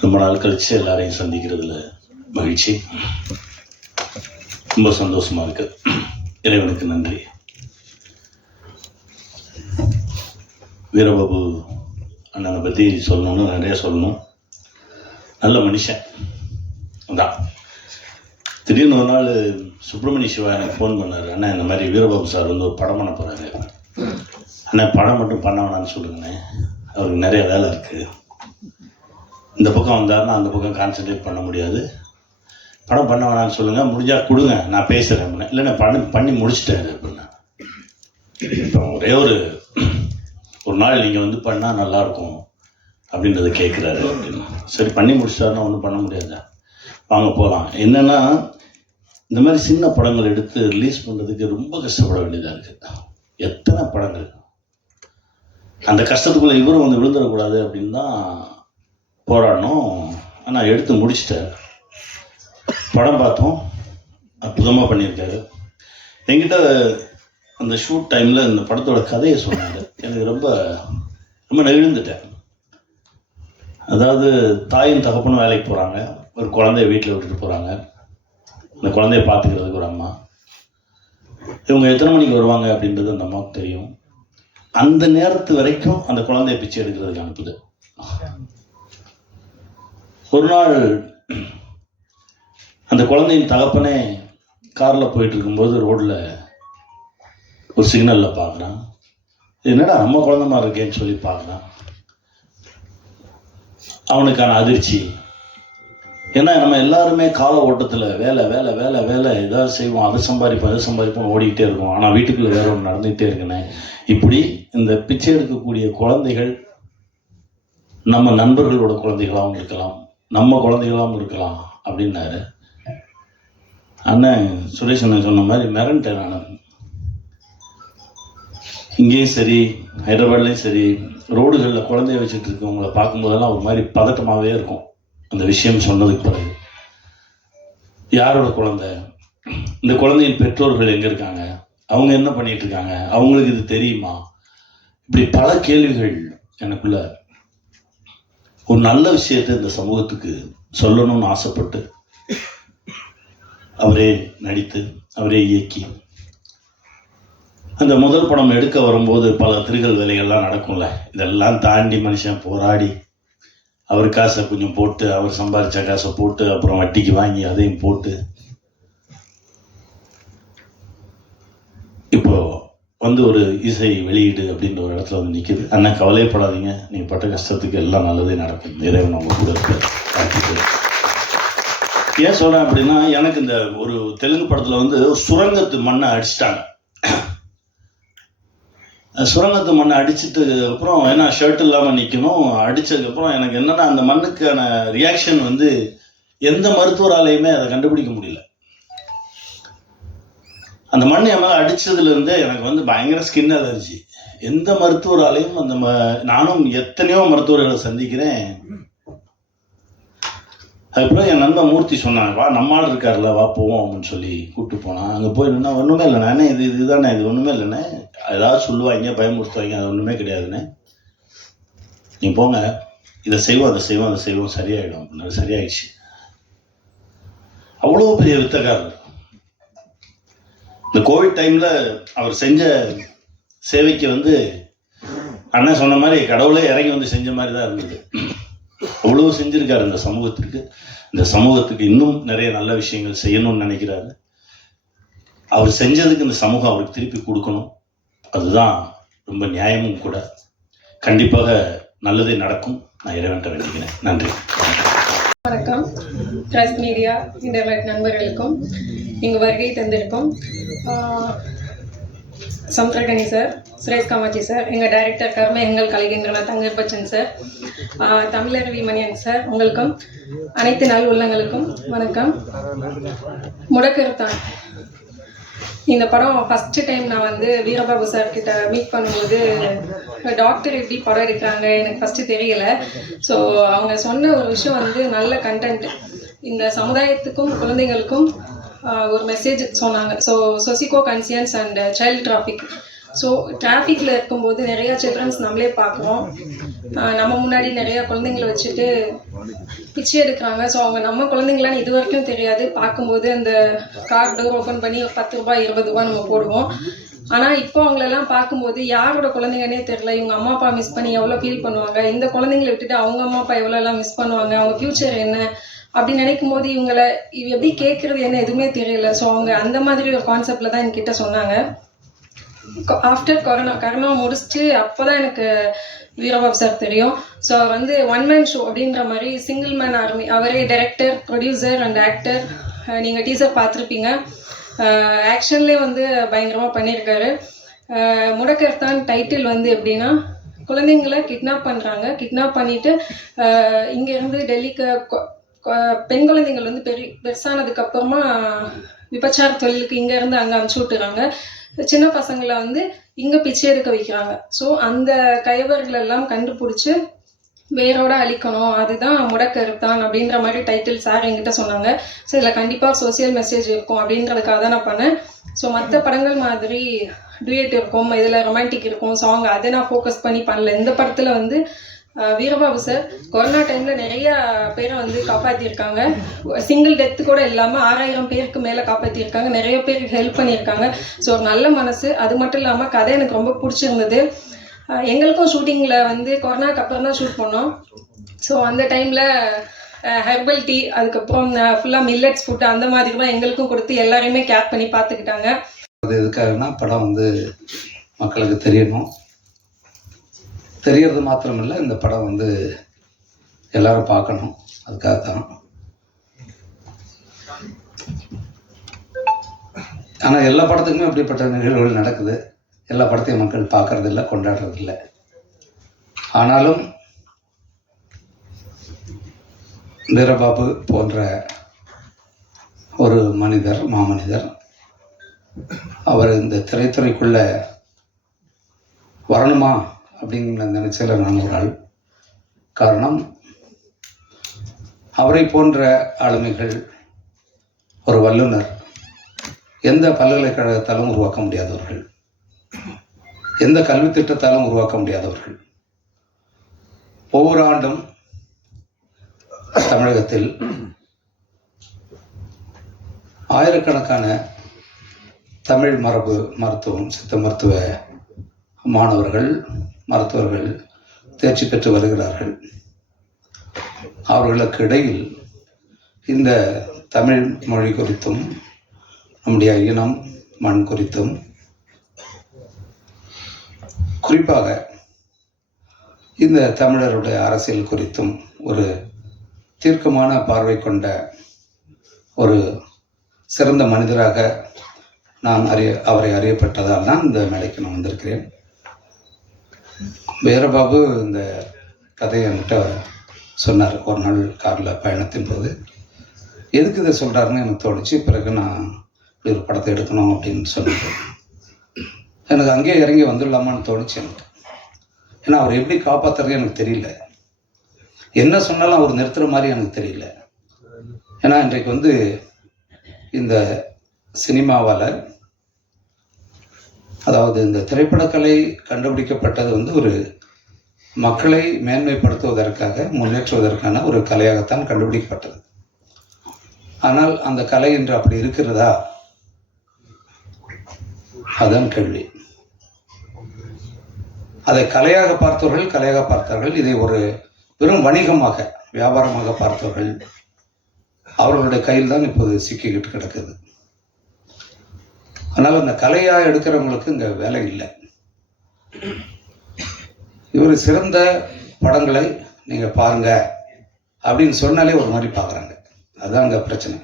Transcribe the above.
ரொம்ப நாள் கழிச்சு எல்லாரையும் சந்திக்கிறதுல மகிழ்ச்சி. ரொம்ப சந்தோஷமா இருக்கு. இறைவனுக்கு நன்றி. வீரபாபு அண்ணனை பற்றி சொல்லணும்னு நிறைய சொல்லணும். நல்ல மனுஷன். அதான். திடீர்னு ஒரு நாள் சுப்பிரமணிய சிவா எனக்கு ஃபோன் பண்ணார். அண்ணா இந்த மாதிரி வீரபாபு சார் வந்து ஒரு படம் பண்ண போகிறாரு அண்ணா படம் மட்டும் பண்ண வேணாம்னு சொல்லுங்கண்ணே. அவருக்கு நிறைய வேலை இருக்குது இந்த பக்கம் வந்தாருன்னா அந்த பக்கம் கான்சென்ட்ரேட் பண்ண முடியாது. படம் பண்ண வேணாம்னு சொல்லுங்கள் முடிஞ்சால் கொடுங்க. நான் பேசுகிறேன் இல்லைண்ணே பண்ணி பண்ணி முடிச்சுட்டேன் அப்படின்னா. இப்போ ஒரே ஒரு ஒரு நாள் நீங்கள் வந்து பண்ணால் நல்லாயிருக்கும் அப்படின்றத கேட்குறாரு அப்படின்னா சரி பண்ணி முடிச்சிட்டாருன்னா ஒன்றும் பண்ண முடியாது? வாங்க போகலாம் என்னென்னா இந்த மாதிரி சின்ன படங்கள் எடுத்து ரிலீஸ் பண்ணுறதுக்கு ரொம்ப கஷ்டப்பட வேண்டியதாக இருக்குது எத்தனை படங்கள்? அந்த கஷ்டத்துக்குள்ளே இவரும் வந்து விழுந்துடக்கூடாது அப்படின்னு தான் போராடணும். ஆனால் எடுத்து முடிச்சிட்டாரு படம் பார்த்தோம். அற்புதமாக பண்ணியிருக்காரு. என்கிட்ட அந்த ஷூட் டைமில் இந்த படத்தோட கதையை சொன்னார். எனக்கு ரொம்ப ரொம்ப நெகிழ்ந்துட்டேன். அதாவது தாயும் தகப்பனும் வேலைக்கு போகிறாங்க ஒரு குழந்தைய வீட்டில் விட்டுட்டு போகிறாங்க அந்த குழந்தைய பார்த்துக்கிறதுக்கு ஒரு அம்மா. இவங்க எத்தனை மணிக்கு வருவாங்க அப்படின்றது அந்த அம்மாவுக்கு தெரியும். அந்த நேரத்து வரைக்கும் அந்த குழந்தைய பிச்சை எடுக்கிறதுக்கு அனுப்புது. ஒரு நாள் அந்த குழந்தையின் தகப்பனே காரில் போயிட்டு இருக்கும்போது ரோட்டில் ஒரு சிக்னலில் பார்க்குறான். என்னடா நம்ம குழந்தை மாதிரி இருக்கேன்னு சொல்லி பார்க்குறான். அவனுக்கான அதிர்ச்சி. ஏன்னா நம்ம எல்லாருமே கால ஓட்டத்தில் வேலை வேலை வேலை வேலை ஏதாவது செய்வோம். அதை சம்பாதிப்போம் அதை சம்பாதிப்போம் ஓடிக்கிட்டே இருக்கும். ஆனால் வீட்டுக்குள்ளே வேற ஒன்று நடந்துகிட்டே இருக்குண்ணே இப்படி இந்த பிச்சை எடுக்கக்கூடிய குழந்தைகள் நம்ம நண்பர்களோட குழந்தைகளாகவும் இருக்கலாம். நம்ம குழந்தைகளாகவும் இருக்கலாம் அப்படின்னாரு. அண்ணன் சுரேஷ் அண்ணன் சொன்ன மாதிரி மிரண்டேன் நான் இங்கேயும் சரி ஹைதராபாத்லேயும் சரி ரோடுகளில் குழந்தைய வச்சுட்டு இருக்கவங்களை பார்க்கும்போதெல்லாம் ஒரு மாதிரி பதட்டமாகவே இருக்கும். அந்த விஷயம் சொன்னதுக்கு பிறகு. யாரோட குழந்தை? இந்த குழந்தையின் பெற்றோர்கள் எங்கே இருக்காங்க? அவங்க என்ன பண்ணிகிட்டு இருக்காங்க? அவங்களுக்கு இது தெரியுமா? இப்படி பல கேள்விகள் எனக்குள்ள ஒரு நல்ல விஷயத்தை இந்த சமூகத்துக்கு சொல்லணும்னு ஆசைப்பட்டு அவரே நடித்து அவரே இயக்கி அந்த முதல் படம் எடுக்க வரும்போது பல திருகல் வேலைகள்லாம் நடக்கும்ல. இதெல்லாம் தாண்டி மனுஷன் போராடி அவர் காசை கொஞ்சம் போட்டு அவர் சம்பாதிச்ச காசை போட்டு அப்புறம் வட்டிக்கு வாங்கி அதையும் போட்டு. இப்போது வந்து ஒரு இசை வெளியீடு அப்படின்ற ஒரு இடத்துல வந்து நிற்கிது அண்ணன் கவலையப்படாதீங்க நீங்கள் பட்ட கஷ்டத்துக்கு எல்லாம் நல்லதே நடக்கும். இறைவன் நம்ம கூட இருக்க. ஏன் சொல்கிறேன் அப்படின்னா எனக்கு இந்த ஒரு தெலுங்கு படத்தில் வந்து சுரங்கத்து மண்ணை அடிச்சிட்டாங்க. சுரங்கத்து மண்ணை அடிச்சிட்டு அப்புறம் ஏன்னா ஷர்ட் இல்லாமல் நிற்கணும் அடித்ததுக்கப்புறம் எனக்கு என்னென்னா அந்த மண்ணுக்கான ரியாக்ஷன் வந்து எந்த மருத்துவராலையுமே அதை கண்டுபிடிக்க முடியல. அந்த மண் என் மேலே அடித்ததுலேருந்தே எனக்கு வந்து பயங்கர ஸ்கின் அலர்ஜி எந்த மருத்துவராலையும் அந்த ம நானும் எத்தனையோ மருத்துவர்களை சந்திக்கிறேன். அதுக்கப்புறம் என் நண்பன் மூர்த்தி சொன்னான் வா நம்மால் இருக்கார்ல வா போவோம் அப்படின்னு சொல்லி கூப்பிட்டு போனான். அங்கே போய் நின்னா ஒன்றுமே இல்லைண்ணே இது இதுதானே இது ஒன்றுமே இல்லைண்ணே ஏதாவது சொல்லுவாங்க பயமுறுத்துவாங்க அது ஒன்றுமே கிடையாதுண்ணே நீ போங்க இதை செய்வோம் அதை செய்வோம் அதை செய்வோம் சரியாயிடும். அப்படின்னாரு சரியாயிடுச்சு. அவ்வளோ பெரிய வித்தக்காரர். இந்த கோவிட் டைமில் அவர் செஞ்ச சேவைக்கு வந்து அண்ணன் சொன்ன மாதிரி கடவுளே இறங்கி வந்து செஞ்ச மாதிரி தான் இருந்தது. அவ்வளோ செஞ்சிருக்காரு இந்த சமூகத்திற்கு இந்த சமூகத்துக்கு இன்னும் நிறைய நல்ல விஷயங்கள் செய்யணும்னு நினைக்கிறாரு. அவர் செஞ்சதுக்கு இந்த சமூகம் அவருக்கு திருப்பி கொடுக்கணும். அதுதான் ரொம்ப நியாயமும் கூட. கண்டிப்பாக நல்லதே நடக்கும். நான் இறைவன்ட்ட வேண்டிக்கிறேன். நன்றி. வணக்கம். ட்ரஸ்ட் மீடியா இன்டர்நெட் நண்பர்களுக்கும் இங்கு வருகை தந்திருக்கும் சம்பிரகணி சமுத்திரகனி சார் சுரேஷ் காமாட்சி சார் எங்கள் டைரக்டர் கர்மயங்கள் கலைகின்றன தங்கர் பச்சன் சார் தமிழர் தமிழருவி மணியன் சார் உங்களுக்கும் அனைத்து நாள் உள்ளங்களுக்கும் வணக்கம். முடக்கருத்தான். இந்த படம் ஃபஸ்ட்டு டைம் நான் வந்து வீரபாபு சார் கிட்ட மீட் பண்ணும்போது டாக்டர் எப்படி படம் எடுக்கிறாங்க எனக்கு ஃபஸ்ட்டு தெரியல. ஸோ அவங்க சொன்ன ஒரு விஷயம் வந்து நல்ல கண்டென்ட் இந்த சமுதாயத்துக்கும் குழந்தைங்களுக்கும் ஒரு மெசேஜ் சொன்னாங்க. So சொசிகோ conscience and child traffic so டிராஃபிக்கில் இருக்கும்போது நிறையா சில்ட்ரன்ஸ் நம்மளே பார்க்குறோம். நம்ம முன்னாடி நிறையா குழந்தைங்கள வச்சுட்டு பிச்சை எடுக்கிறாங்க. ஸோ அவங்க நம்ம குழந்தைங்களான்னு இது வரைக்கும் தெரியாது. பார்க்கும்போது அந்த கார் டோர் ஓப்பன் பண்ணி ஒரு பத்து ரூபாய் இருபது ரூபாய் நம்ம போடுவோம். ஆனால் இப்போ அவங்களெல்லாம் பார்க்கும்போது யாரோட குழந்தைங்கன்னே தெரில. இவங்க அம்மா அப்பா மிஸ் பண்ணி எவ்வளோ ஃபீல் பண்ணுவாங்க? இந்த குழந்தைங்களை விட்டுட்டு அவங்க அம்மா அப்பா எவ்வளோலாம் மிஸ் பண்ணுவாங்க? அவங்க ஃப்யூச்சர் என்ன? அப்படி நினைக்கும் போது இவங்களை இவ எப்படி கேட்குறது என்ன எதுவுமே தெரியல. ஸோ அவங்க அந்த மாதிரி ஒரு கான்செப்டில் தான் என்கிட்ட சொன்னாங்க. ஆஃப்டர் கொரோனா கொரோனா முடிச்சுட்டு அப்போ தான் எனக்கு வீரபாப் சார் தெரியும். ஸோ அவர் வந்து ஒன் மேன் ஷோ அப்படின்ற மாதிரி சிங்கிள் மேன் ஆர்மி அவரே டைரக்டர் ப்ரொடியூசர் அண்ட் ஆக்டர் நீங்கள் டீசர் பார்த்துருப்பீங்க. ஆக்ஷன்லேயே வந்து பயங்கரமாக பண்ணியிருக்காரு. முடக்கர்தான் டைட்டில் வந்து எப்படின்னா குழந்தைங்களை கிட்னாப் பண்ணுறாங்க கிட்னாப் பண்ணிவிட்டு இங்கேருந்து டெல்லிக்கு கொ- பெண் குழந்தைங்கள் வந்து பெரிய பெருசானதுக்கப்புறமா விபச்சார தொழிலுக்கு இங்கேருந்து அங்கே அனுப்பிச்சி விட்டுறாங்க. சின்ன பசங்களை வந்து இங்கே பிச்சை எடுக்க வைக்கிறாங்க. ஸோ அந்த கைவர்கள் எல்லாம் கண்டுபிடிச்சி வேரோட அழிக்கணும். அதுதான் முடக்கருத்தான் அப்படின்ற மாதிரி டைட்டில் சார் என்கிட்ட சொன்னாங்க. ஸோ இதில் கண்டிப்பாக சோசியல் மெசேஜ் இருக்கும் அப்படின்றதுக்காக தான் நான் பண்ணேன். ஸோ மற்ற படங்கள் மாதிரி டுயட் இருக்கும். இதில் ரொமான்டிக் இருக்கும் சாங் அதை நான் ஃபோக்கஸ் பண்ணி பண்ணல. இந்த படத்தில் வந்து வீரபாபு சார் கொரோனா டைமில் நிறைய பேரை வந்து காப்பாற்றியிருக்காங்க சிங்கிள் டெத்து கூட இல்லாமல் ஆறாயிரம் பேருக்கு மேலே காப்பாற்றியிருக்காங்க நிறைய பேருக்கு ஹெல்ப் பண்ணியிருக்காங்க ஸோ ஒரு நல்ல மனசு. அது மட்டும் இல்லாமல் கதை எனக்கு ரொம்ப பிடிச்சிருந்தது. எங்களுக்கும் ஷூட்டிங்கில் வந்து கொரோனாக்கு அப்புறம் தான் ஷூட் பண்ணோம். ஸோ அந்த டைமில் ஹெர்பல் டீ அதுக்கப்புறம் ஃபுல்லாக மில்லட்ஸ் ஃபுட்டு அந்த மாதிரி தான் எங்களுக்கும் கொடுத்து எல்லாரையுமே கேர் பண்ணி பார்த்துக்கிட்டாங்க. அது எதுக்காகனா படம் வந்து மக்களுக்கு தெரியணும். தெரியறது மாத்திரமில்லை இந்த படம் வந்து எல்லாரும் பார்க்கணும். அதுக்காக தான் ஆனால் எல்லா படத்துக்குமே அப்படிப்பட்ட நிகழ்வுகள் நடக்குது. எல்லா படத்தையும் மக்கள் பார்க்கறது இல்லை கொண்டாடுறது இல்லை ஆனாலும் வீரபாபு போன்ற ஒரு மனிதர் மாமனிதர் அவர் இந்த திரைத்துறைக்குள்ளே வரணுமா? அப்படிங்கிற நினைச்சல நான் ஒரு ஆள். காரணம் அவரை போன்ற ஆளுமைகள் ஒரு வல்லுனர் எந்த பல்கலைக்கழகத்தாலும் உருவாக்க முடியாதவர்கள் எந்த கல்வி திட்டத்தாலும் உருவாக்க முடியாதவர்கள். ஒவ்வொரு ஆண்டும் தமிழகத்தில் ஆயிரக்கணக்கான தமிழ் மரபு மருத்துவம் சித்த மருத்துவ மாணவர்கள் மருத்துவர்கள் தேர்ச்சி பெற்று வருகிறார்கள். அவர்களுக்கு இடையில் இந்த தமிழ் மொழி குறித்தும் நம்முடைய இனம் மண் குறித்தும் குறிப்பாக இந்த தமிழருடைய அரசியல் குறித்தும் ஒரு தீர்க்கமான பார்வை கொண்ட ஒரு சிறந்த மனிதராக நான் அறிய அவரை அறியப்பட்டதால் தான் இந்த மேடைக்கு நான் வந்திருக்கிறேன். வீரபாபு இந்த கதையை என்கிட்ட சொன்னார். ஒரு நாள் காரில் பயணத்தின் போது. எதுக்கு இதை சொல்கிறாருன்னு எனக்கு தோணுச்சு. பிறகு நான் இப்படி ஒரு படத்தை எடுக்கணும் அப்படின்னு சொன்னேன். எனக்கு அங்கேயே இறங்கி வந்துடலாமான்னு தோணுச்சு எனக்கு. ஏன்னா அவர் எப்படி காப்பாற்றுறது எனக்கு தெரியல. என்ன சொன்னாலும் அவர் நிறுத்துகிற மாதிரி எனக்கு தெரியல. ஏன்னா இன்றைக்கு வந்து இந்த சினிமாவால் அதாவது இந்த திரைப்படக்கலை கண்டுபிடிக்கப்பட்டது வந்து ஒரு மக்களை மேன்மைப்படுத்துவதற்காக முன்னேற்றுவதற்கான ஒரு கலையாகத்தான் கண்டுபிடிக்கப்பட்டது. ஆனால் அந்த கலை இன்று அப்படி இருக்கிறதா? அதான் கேள்வி. அதை கலையாக பார்த்தவர்கள் கலையாக பார்த்தார்கள். இதை ஒரு வெறும் வணிகமாக வியாபாரமாக பார்த்தவர்கள் அவர்களுடைய கையில் தான் இப்போது சிக்கிக்கிட்டு கிடக்குது. அதனால் அந்த கலையாக எடுக்கிறவங்களுக்கு இங்கே வேலை இல்லை. இவர் சிறந்த படங்களை நீங்கள் பாருங்க அப்படின்னு சொன்னாலே ஒரு மாதிரி பார்க்குறாங்க. அதுதான் அங்கே பிரச்சனை.